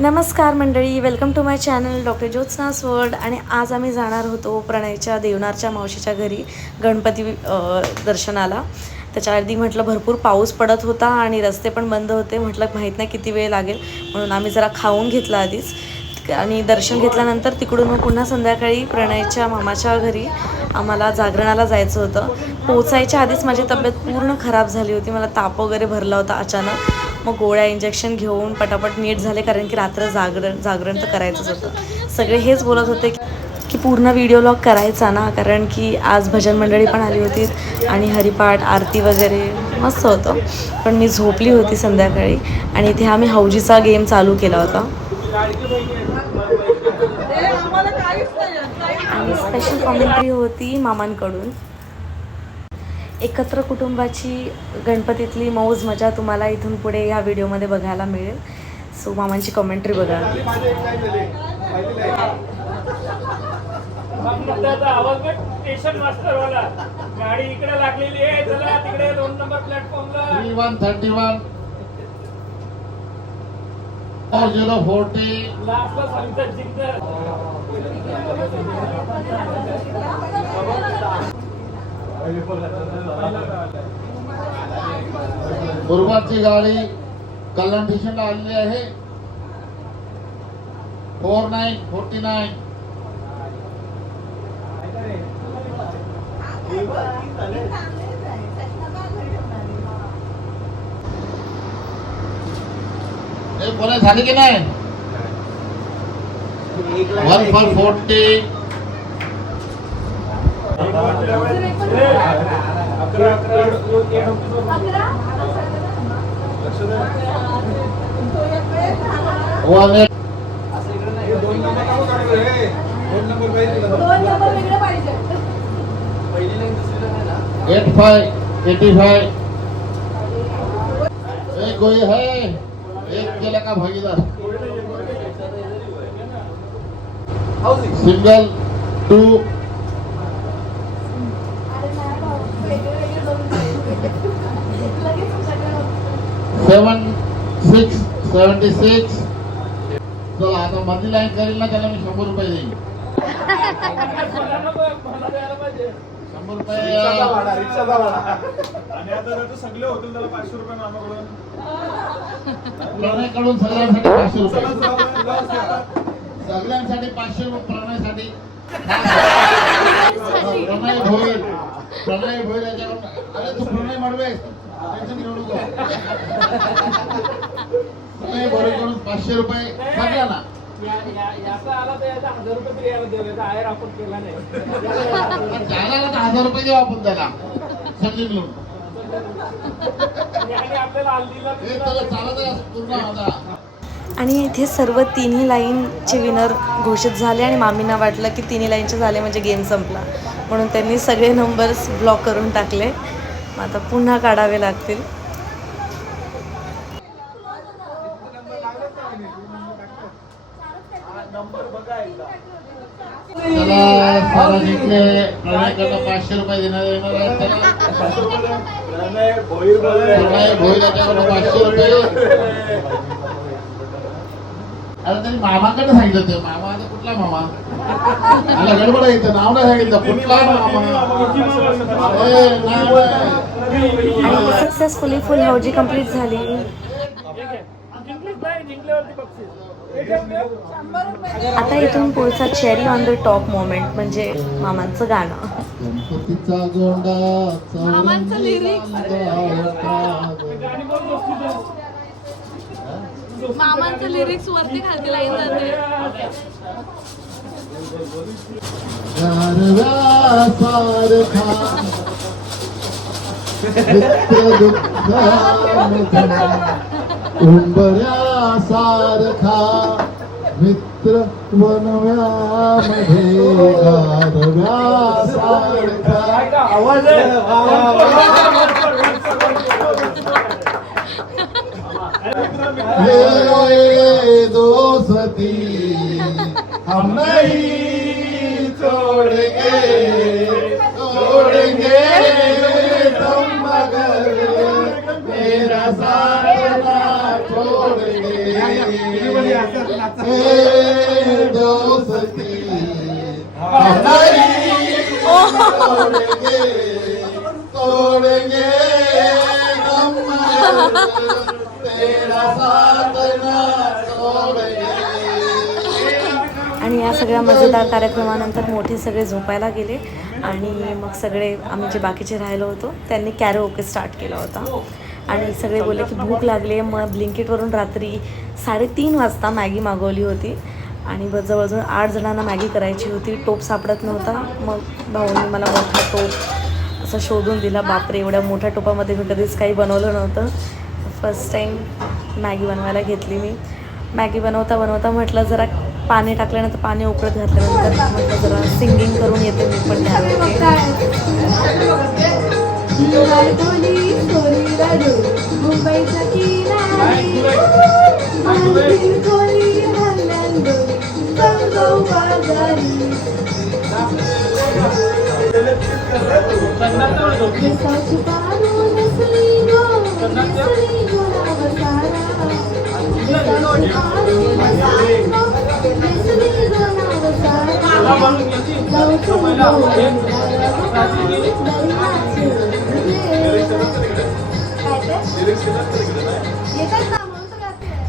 नमस्कार मंडळी, welcome to my channel doctor Jyotsna's world. आणि आज आम्ही जाणार होतो प्रणयच्या देवनारच्या मावशीच्या घरी गणपती दर्शनाला. त्याच्या आधी म्हटलं भरपूर पाऊस पडत होता आणि रस्ते पण बंद होते. म्हटलं माहीत नाही किती वेळ लागेल, म्हणून आम्ही जरा खाऊन घेतलं आधीच आणि दर्शन घेतल्यानंतर तिकडून मग पुन्हा संध्याकाळी प्रणयच्या मामाच्या घरी आम्हाला जागरणाला जायचं होतं. पोचायच्या आधीच माझी तब्येत पूर्ण खराब झाली होती. मला ताप वगैरे भरला होता अचानक. मग गोळ्या इंजेक्शन घेऊन पटापट नीट झाले, कारण की रात्र जागरण तर करायचंच होतं. सगळे हेच बोलत होते की पूर्ण व्हिडिओ लॉग करायचा ना, कारण की आज भजन मंडळी पण आली होती आणि हरिपाठ आरती वगैरे मस्त होतं. पण मी झोपली होती संध्याकाळी आणि इथे आम्ही हौजीचा गेम चालू केला होता. आणि स्पेशल कॉमेंट्री होती मामांकडून. एकत्र कुटुंबाची गणपतीतली मौज मजा तुम्हाला इथून पुढे या व्हिडिओमध्ये बघायला मिळेल. सो मामांची कॉमेंट्री बघा. स्टेशन मास्टरवाला गाडी इकडे लागलेली आहे, चला तिकडे 2 नंबर प्लॅटफॉर्मला 3131 4040 लास्टला सांगतात जिंकतात. गुरुवारची गाडी कल्याण स्टेशनला आलेली आहे. 4949 बोला झाले की नाही. 1440 85 एक कोई है, एक केला का भागीदार. सिंगल 2 76 चला आता मधली लाईन करेल ना, त्याला मी 100 रुपये देईन. 100 रुपये आणि आता सगळे होतील त्याला 500 रुपये मामाकडून. प्रणयकडून सगळ्यांसाठी 500 रुपये. सगळ्यांसाठी 500 रुपये प्रणयसाठी. प्रणय भोईर याच्याकडून. अरे तू प्रणय माडवेस, टेन्शन घेऊ नको. प्रणय भोईरकडून 500 रुपये सगळ्यांना. याचा आला तर याचा 1000 रुपये तरी यायला देऊ. याचा आहेर आपण केला नाही. जायला तर 1000 रुपये देऊ आपण त्याला समजून घेऊन. आणि आपल्याला हल्दीला हे त्याला चालत आहे पूर्ण होता. आणि इथे सर्व तिन्ही लाईनचे विनर घोषित झाले आणि मामींना वाटलं की तिन्ही लाईनचे झाले म्हणजे गेम संपला, म्हणून त्यांनी सगळे नंबर्स ब्लॉक करून टाकले. मग आता पुन्हा काढावे लागतील. त्याला सारा जिंकले. प्रणयकडनं 500 रुपये देणार आहे त्याला. प्रणय भोईर प्रणय भोईर याच्याकडून 500 रुपये. अरे तरी मामाकडे सांगितलं ते. मामा आता कुठला मामा? मला गडबड आहे इथं. नाव नाही सांगितलं. कुठला मामा? सक्सेसफुली फुल हौजी कंप्लीट झाली. जिंकल्यावरती बक्षीस. आता इथून पुढचा cherry on the top moment म्हणजे मामांचं गाणं. गणपतीचा गोंडा मामांचं लिरिक्स. मामांचं लिरिक्स वरती खालती लाईन जाते. उंबऱ्या सारखा मित्र वनव्यामध्ये गारव्या सारखा. आवाज ये दोस्ती हम नहीं छोड़ेंगे तुम मगर मेरा साथ ना छोड़ेंगे. ए दोस्ती हमारी तोड़ेंगे हम तेरा साथ ना छोड़ेंगे. आणि या सगळ्या मजेदार कार्यक्रमानंतर मोठे सगळे झोपायला गेले आणि मग सगळे आम्ही जे बाकीचे राहिलो होतो त्यांनी कॅरोके स्टार्ट केला होता आणि सगळे बोलले की भूक लागली. मग ब्लिंकिटवरून रात्री 3:30 वाजता मॅगी मागवली होती आणि जवळजवळ 8 जणांना मॅगी करायची होती. टोप सापडत नव्हता. मग भाऊंनी मला मोठा टोप असं शोधून दिला. बापरे, एवढ्या मोठ्या टोपामध्ये मी कधीच काही बनवलं नव्हतं. फर्स्ट टाईम मॅगी बनवायला घेतली मी. मॅगी बनवता बनवता म्हटलं जरा पाणी टाकल्यानंतर पाणी उकळत घातल्यानंतर म्हटलं जरा सिंगिंग करून येते मी पण मुंबईचा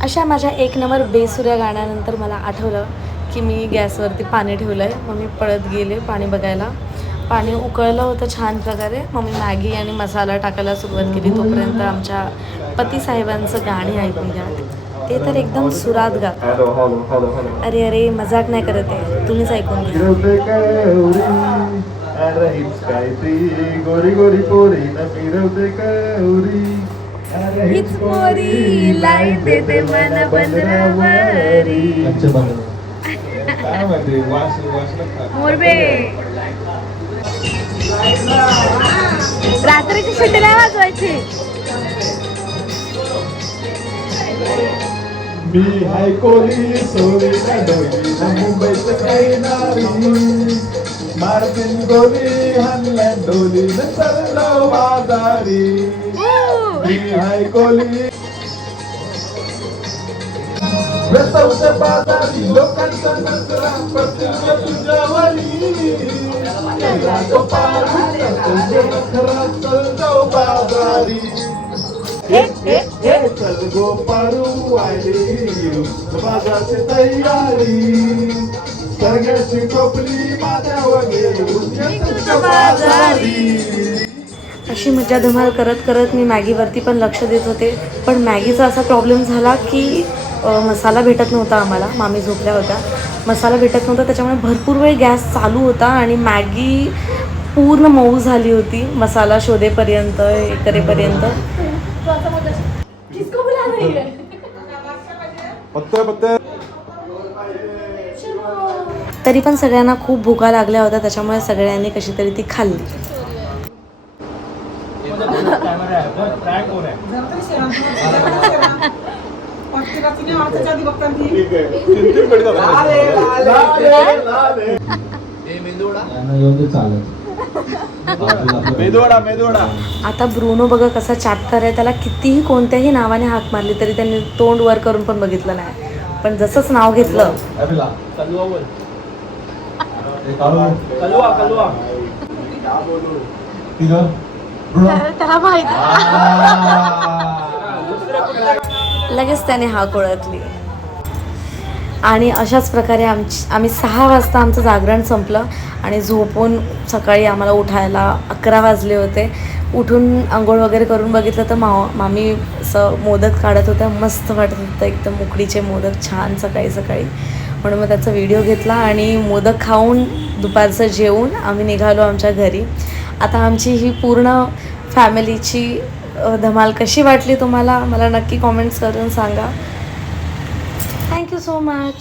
अशा माझ्या 1 नंबर बेसुऱ्या गाण्यानंतर मला आठवलं की मी गॅसवरती पाणी ठेवलं आहे. मग मी पळत गेले पाणी बघायला. पाणी उकळलं होतं छान प्रकारे. मग मी मॅगी आणि मसाला टाकायला सुरुवात केली. तोपर्यंत आमच्या पतीसाहेबांचं गाणी ऐकून घ्या. ते तर एकदम सुरात गातात. अरे अरे मजाक नाही करत आहे, तुम्हीच ऐकून घ्या. गोरी गोरी पोरी न फिरवते कौरी हीच मोरी लाईन देते मन बंदरावरी. काय म्हणते मोरबे रात्रीची शिट्टी नाही वाजवायची. मी हाय कोली सोरी ना डोली ना मुंबईचं काही नारी मारतीन गोली हल्ल्या डोली न चाललो बाजारी. मी हाय कोली रसवच्या बाजारी लोकांचा नजरा पडतील तुझ्यावरी. तो पारू खरा चल जाऊ बाजारी. चल गो पारू आली बाजारची तयारी. सर्गाची टोपली माझ्यावर बाजारी. अशी मजा धमाल करत करत मी मॅगीवरती पण लक्ष देत होते. पण मॅगीचा असा प्रॉब्लेम झाला की मसाला भेटत नव्हता आम्हाला. मामी झोपल्या होत्या. मसाला भेटत नव्हता त्याच्यामुळे भरपूर वेळ गॅस चालू होता आणि मॅगी पूर्ण मऊ झाली होती मसाला शोधेपर्यंत हे करेपर्यंत. तरी पण सगळ्यांना खूप भुका लागल्या होत्या त्याच्यामुळे सगळ्यांनी कशी तरी ती खाल्ली. आता ब्रुनो बघा कसा चॅप्टर आहे. त्याला कितीही कोणत्याही नावाने हाक मारली तरी त्यांनी तोंड वर करून पण बघितलं नाही. पण जसंच नाव घेतलं लगेच त्याने हाक ओळखली. आणि अशाच प्रकारे आम्ही 6 वाजता आमचं जागरण संपलं आणि झोपून सकाळी आम्हाला उठायला 11 वाजले होते. उठून आंघोळ वगैरे करून बघितलं तर मामी असं मोदक काढत होत्या. मस्त वाटत होतं एकदम उकडीचे मोदक छान सकाळी सकाळी. म्हणून मग त्याचा व्हिडिओ घेतला आणि मोदक खाऊन दुपारचं जेवून आम्ही निघालो आमच्या घरी. आता आमची ही पूर्ण फॅमिलीची धमाल कशी वाटली तुम्हाला मला नक्की कॉमेंट्स करून सांगा. Thank you so much.